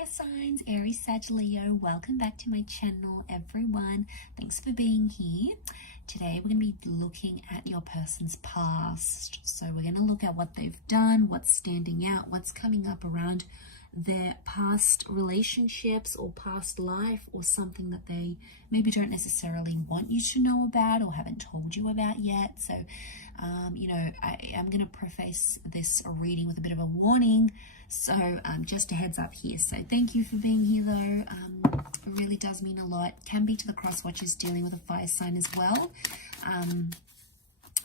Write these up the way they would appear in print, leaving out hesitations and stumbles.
fire signs, Aries, Sag, Leo. Welcome back to my channel, everyone. Thanks for being here. Today we're going to be looking at your person's past. So we're going to look at what they've done, what's standing out, what's coming up around their past relationships or past life, or something that they maybe don't necessarily want you to know about or haven't told you about yet. So I'm going to preface this reading with a bit of a warning, so just a heads up here. So thank you for being here though. It really does mean a lot. Can be to the cross watchers dealing with a fire sign as well.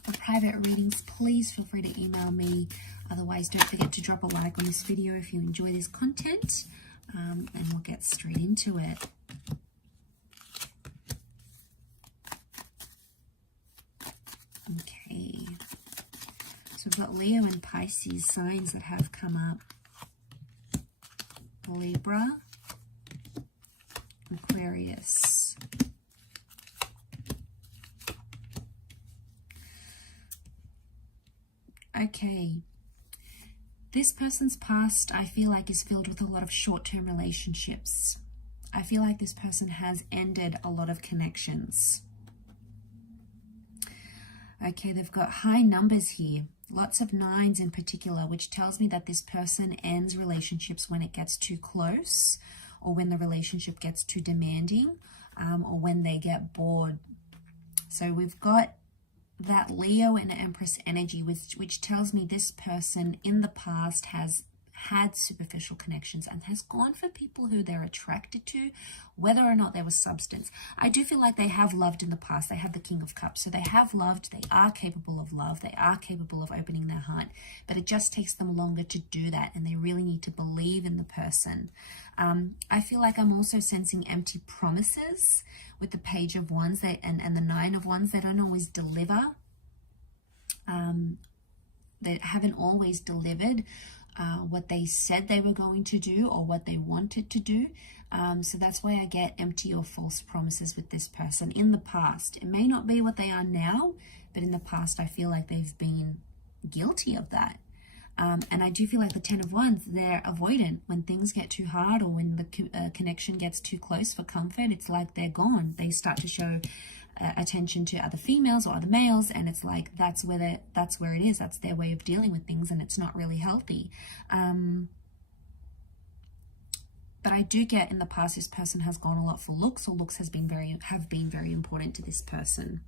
For private readings, please feel free to email me. Otherwise, don't forget to drop a like on this video if you enjoy this content, and we'll get straight into it. Okay, so we've got Leo and Pisces signs that have come up. Libra, Aquarius. Okay, this person's past, I feel like, is filled with a lot of short-term relationships. I feel like this person has ended a lot of connections. Okay, they've got high numbers here, lots of 9s in particular, which tells me that this person ends relationships when it gets too close, or when the relationship gets too demanding, or when they get bored. So we've got that Leo and Empress energy, which tells me this person in the past has had superficial connections and has gone for people who they're attracted to, whether or not there was substance. I do feel like they have loved in the past. They have the King of Cups, so they have loved, they are capable of love, they are capable of opening their heart, but it just takes them longer to do that, and they really need to believe in the person. I feel like I'm also sensing empty promises with the Page of Wands and the 9 of Wands. They don't always deliver. They haven't always delivered what they said they were going to do or what they wanted to do. So that's why I get empty or false promises with this person in the past. It may not be what they are now, but in the past I feel like they've been guilty of that. And I do feel like the 10 of Wands, they're avoidant. When things get too hard or when the connection gets too close for comfort, it's like they're gone. They start to show attention to other females or other males, and it's like that's where it is. That's their way of dealing with things, and it's not really healthy. But I do get in the past this person has gone a lot for looks, or looks have been very important to this person.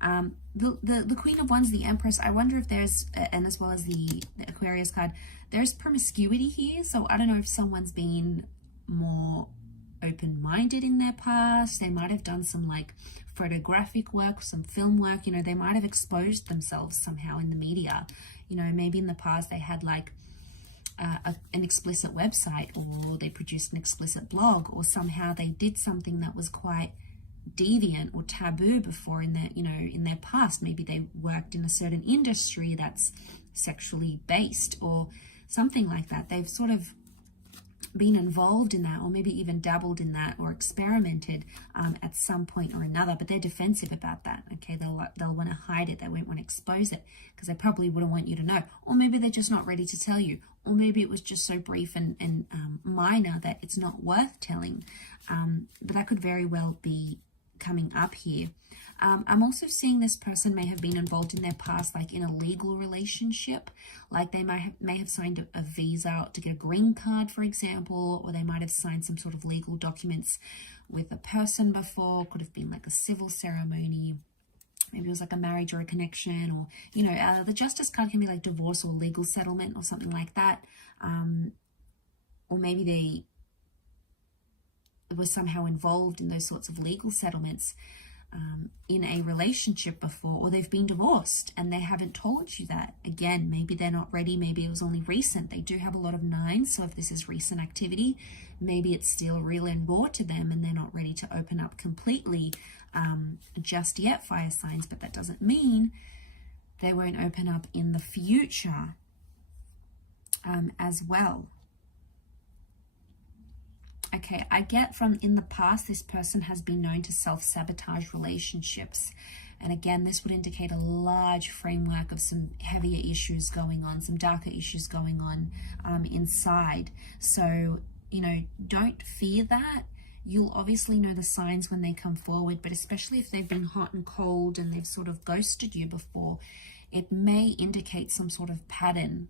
The Queen of Wands, the Empress, I wonder if there's, and as well as the Aquarius card, there's promiscuity here. So I don't know if someone's been more open-minded in their past. They might have done some like photographic work, some film work, they might have exposed themselves somehow in the media. Maybe in the past they had like an explicit website, or they produced an explicit blog, or somehow they did something that was quite deviant or taboo before in their past. Maybe they worked in a certain industry that's sexually based or something like that. They've sort of been involved in that, or maybe even dabbled in that, or experimented at some point or another, but they're defensive about that. Okay, they'll want to hide it. They won't want to expose it because they probably wouldn't want you to know, or maybe they're just not ready to tell you, or maybe it was just so brief and minor that it's not worth telling. But that could very well be coming up here. I'm also seeing this person may have been involved in their past, like in a legal relationship, like they may have signed a visa to get a green card, for example, or they might have signed some sort of legal documents with a person before. Could have been like a civil ceremony. Maybe it was like a marriage or a connection, or the Justice card can be like divorce or legal settlement or something like that. Or maybe they was somehow involved in those sorts of legal settlements in a relationship before, or they've been divorced and they haven't told you that. Again, maybe they're not ready. Maybe it was only recent. They do have a lot of 9s, so if this is recent activity, maybe it's still real and raw to them and they're not ready to open up completely just yet, fire signs. But that doesn't mean they won't open up in the future as well. Okay, I get from in the past, this person has been known to self-sabotage relationships. And again, this would indicate a large framework of some heavier issues going on, some darker issues going on inside. So don't fear that. You'll obviously know the signs when they come forward, but especially if they've been hot and cold and they've sort of ghosted you before, it may indicate some sort of pattern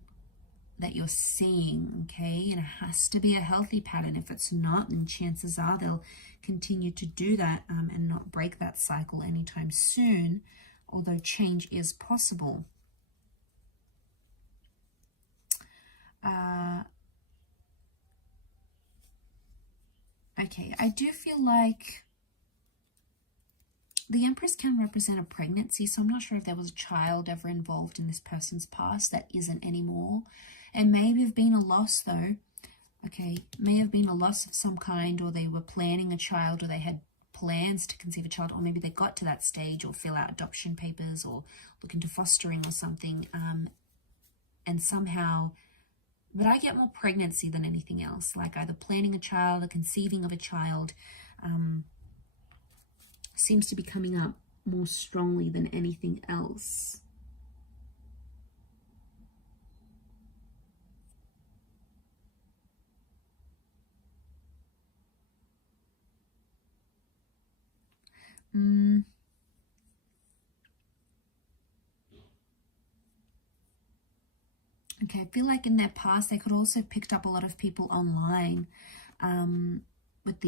that you're seeing, okay? And it has to be a healthy pattern. If it's not, then chances are they'll continue to do that and not break that cycle anytime soon, although change is possible. Okay, I do feel like the Empress can represent a pregnancy, so I'm not sure if there was a child ever involved in this person's past that isn't anymore. It may have been a loss though. Okay, may have been a loss of some kind, or they were planning a child, or they had plans to conceive a child, or maybe they got to that stage, or fill out adoption papers, or look into fostering or something, and somehow, but I get more pregnancy than anything else, like either planning a child or conceiving of a child, seems to be coming up more strongly than anything else. Okay, I feel like in their past they could also have picked up a lot of people online with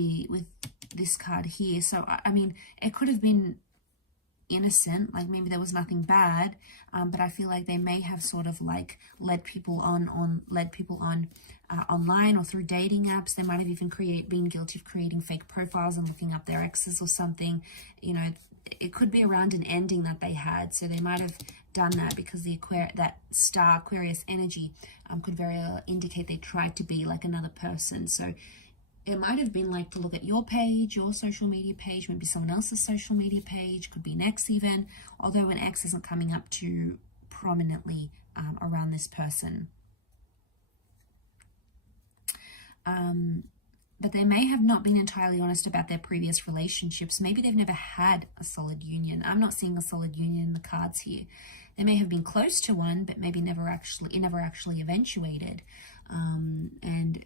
this card here. So I mean, it could have been innocent, like maybe there was nothing bad, but I feel like they may have sort of like led people on online or through dating apps. They might have even been guilty of creating fake profiles and looking up their exes or something. It could be around an ending that they had, so they might have done that because that star Aquarius energy could very well indicate they tried to be like another person. So it might have been like to look at your page, your social media page, maybe someone else's social media page, could be an ex even, although an ex isn't coming up too prominently around this person. But they may have not been entirely honest about their previous relationships. Maybe they've never had a solid union. I'm not seeing a solid union in the cards here. They may have been close to one, but maybe it never actually eventuated. And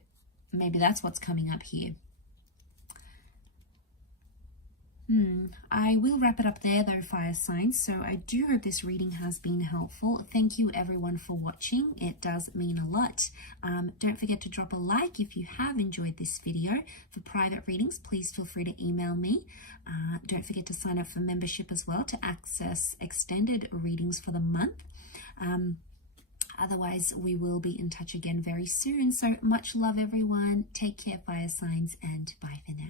maybe that's what's coming up here. I will wrap it up there though, fire signs. So I do hope this reading has been helpful. Thank you everyone for watching. It does mean a lot. Don't forget to drop a like if you have enjoyed this video. For private readings, please feel free to email me. Don't forget to sign up for membership as well to access extended readings for the month. Otherwise, we will be in touch again very soon. So much love everyone. Take care, fire signs, and bye for now.